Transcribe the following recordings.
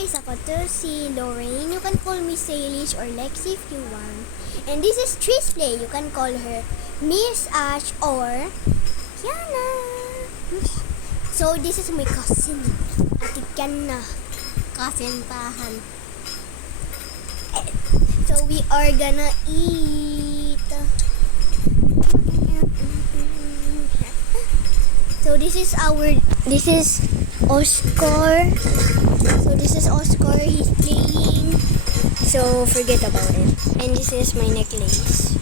guys, ako to si Lorraine. You can call me Salish or Lexi if you want. And this is Trish Play. You can call her Miss Ash or Kiana. So this is my cousin, Ate Kiana. Kasintahan. So we are gonna eat. So this is Oscar. So this is Oscar, he's playing. So forget about it. And this is my necklace.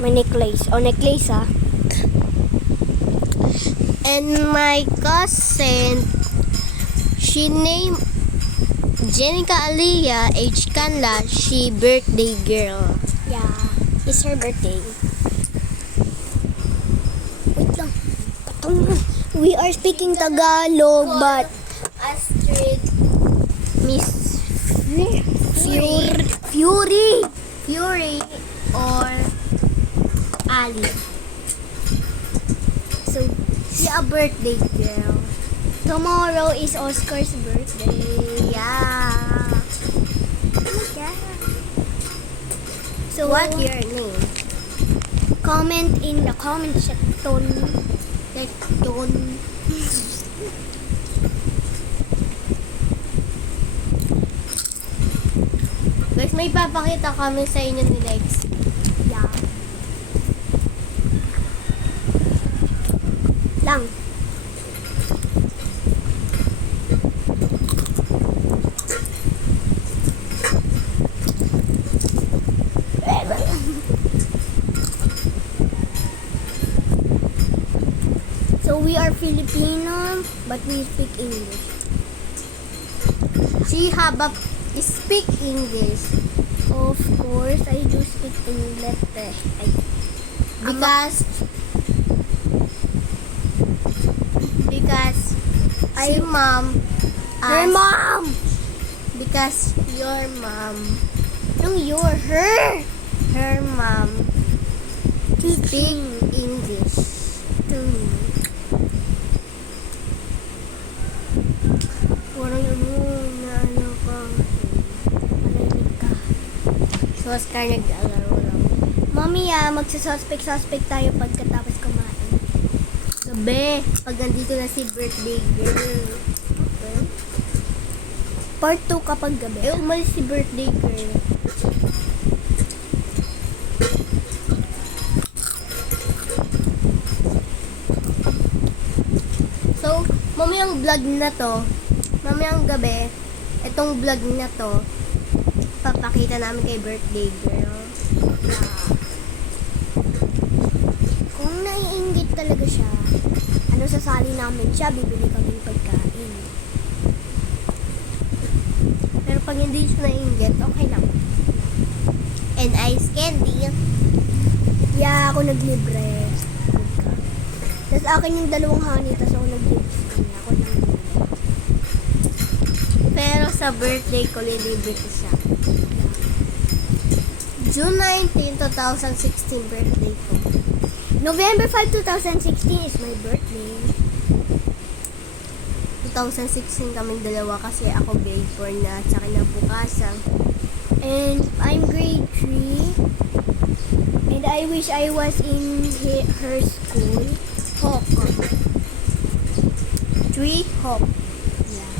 My necklace. Oh, necklace ah. And my cousin, she named Jenica Aliyah H. Canla, she birthday girl. Yeah, it's her birthday. Wait lang. Patong na. We are speaking Tagalog, but Astrid, Miss Fury or Ali. So She a birthday girl. tomorrow is Oscar's birthday. Yeah. So What your name? comment in the comment section. Guys, may papakita kami sa inyo ni Lex. Yeah. Lang. So we are Filipino, but we speak English. She have a speak English Of course, I do speak English. because I- si mom Her asked- mom! because your mom, Her mom speak teaching English. to me. Parang ano ka. Marinig ka. So, Oscar nag-alaro lang. Mami, magsususpect tayo pagkatapos kumain. Sabi, pag nandito na si birthday girl. Okay. Part 2 kapag gabi. Umalis si birthday girl. So, mamayang vlog na to, mamayang gabi, itong vlog na to, papakita namin kay birthday girl. Kung naiinggit talaga siya, sasali namin siya, bibili kami pagkain. Pero pag hindi siya nainggit, okay lang. And ice candy. Yeah, ako naglibre. Tapos akin yung 2 honey, tapos ako naglibre sa kanya. Ako lang naglibre. Pero sa birthday ko, lilibre ko siya. June 19, 2016 birthday ko. November 5, 2016 is my birthday. 2016 kaming dalawa kasi ako grade 4 na at saka nabukasan. And I'm grade 3. And I wish I was in her school. Hawk. 3 Hawk. Yeah.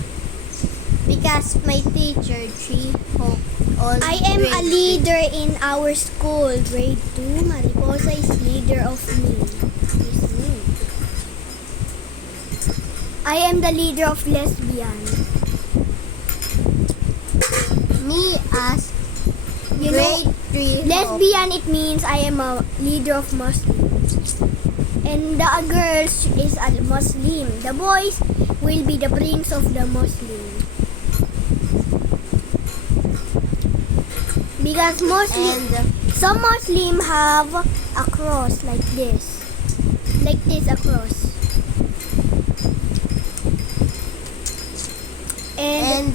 Because my teacher, 3 Hawk. All I am a grade leader in our school. Grade 2, Mariposa is leader of me. Is me. I am the leader of lesbian. Me as You know, grade 3 Hawk. lesbian, it means I am a leader of Muslims. And the girls is a Muslim. The boys will be the prince of the Muslim. Because some Muslim have a cross like this. Like this, a cross. And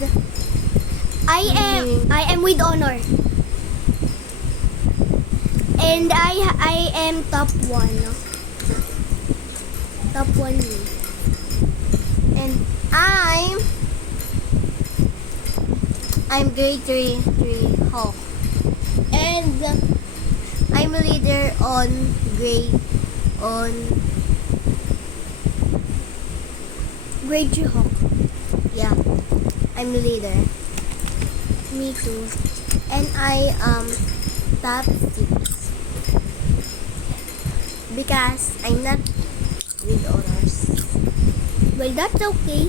I am with honor. And I am top 1. Top 1 me. And I'm I'm grade 3 Hawk. And I'm a leader on grade 3 Hawk. yeah. I'm the leader. Me too. And I top 6 because I'm not with honors. Well, that's okay.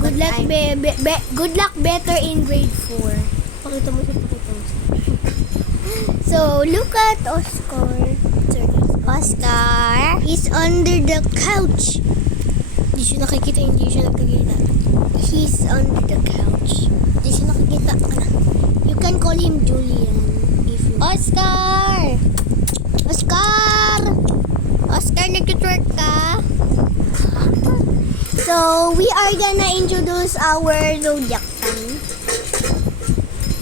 But Good luck, I'm- good luck better in grade 4. Pakita mo siya, pakita mo siya. So, look at Oscar. Oscar is under the couch. Hindi siya nakikita, hindi siya nagkakita. He's under the couch. Hindi siya nakikita. You can call him Julian if you Oscar! Oscar! Oscar, nag-twerk ka? So, we are gonna introduce our zodiac sign.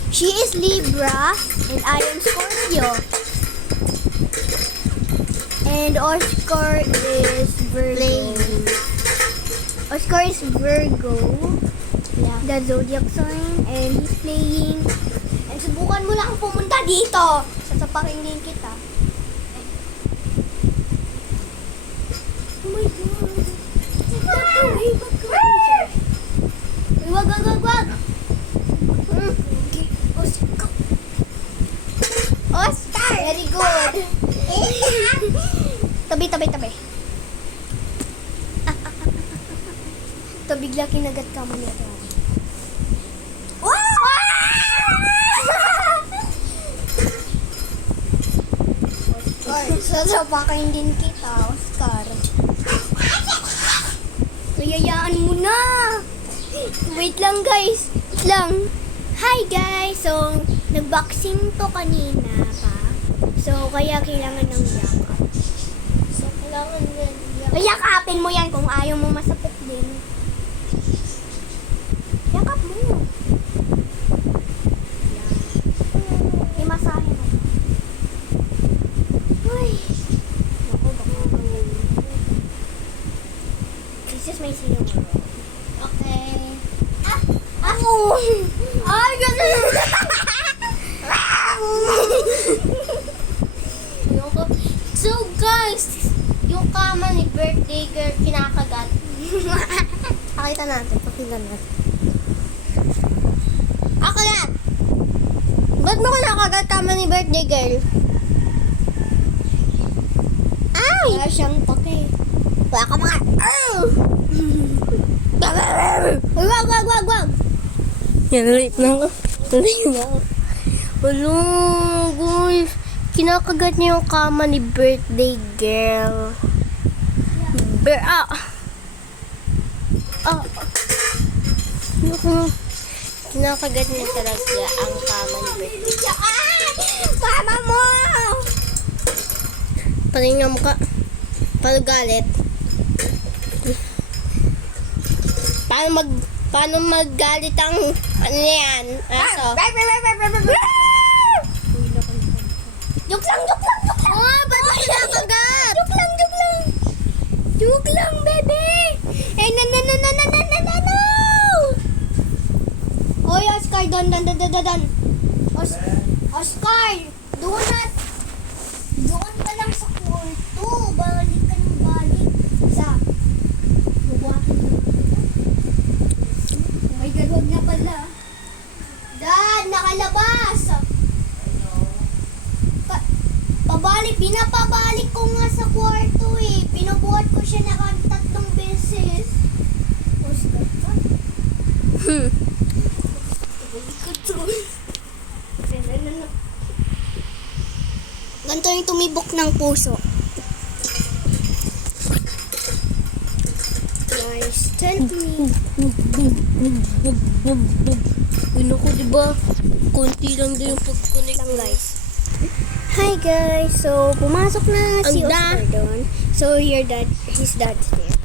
She is Libra, and I am Scorpio. And Oscar is Virgo. Oscar is Virgo, Yeah. the zodiac sign, and he's playing. And subukan mo lang pumunta dito. Sasapakin din kita. Oh my God. Uy, wag. Oscar! Very good. Tabi. Ito bigla kinagat ka mo nito. Oscar, sasapakin din kita, Oscar. Kayayaan mo na. Wait lang guys. Wait lang. Hi guys. So, nag-boxing to kanina pa. So, kaya kailangan ng yakap. So, kailangan yan. Yakapin mo yan kung ayaw mo masapit din. Yakap mo. Yan. Imasahe mo. Uy. Naku, baka This is my senior world. Okay. Ako! Ay, ganun! Ayoko. So, guys, yung kama ni birthday girl kinakagat. Pakita natin. Ako na! Ba't mo kinakagat kama ni birthday girl? Ay! Wala siyang pake. Wala ka mga... Uy, wag! Yan, late na ako. Hello, guys. Kinakagat niya yung kama ni birthday girl. Kinakagat niya talaga ang kama ni birthday girl. Mama mo! Patingnan mo ka. Paano galit? Paano maggalit ang ano yan? Aso? Joke lang! Oh, ba't mo kinakagat? Joke lang, bebe! Eh, no! Hoy, Oscar, don. Oscar, doon ka lang sa kwarto. Balik. Isa. Bubuhatin mo. Oh my God, wag na pala. Dan, nakalabas. Pinapabalik ko nga sa kwarto eh. Pinubuhat ko siya na 3 beses. Oscar ka? Ganito yung tumibok ng puso. Guys, tell me. Ano ko, diba? Konti lang din yung pag-connect Lang guys. Hi guys. So, pumasok na si Ang Oscar doon. So, his dad's there.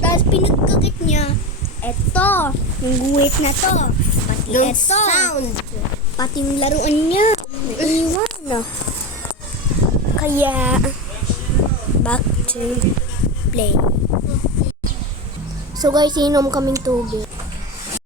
Tapos pinagkakit niya, eto, yung guhit na to. Pati Don't eto. sound. Pati yung laruan niya. Naiwan na. Kaya, back to play. So guys, inom kaming tubig.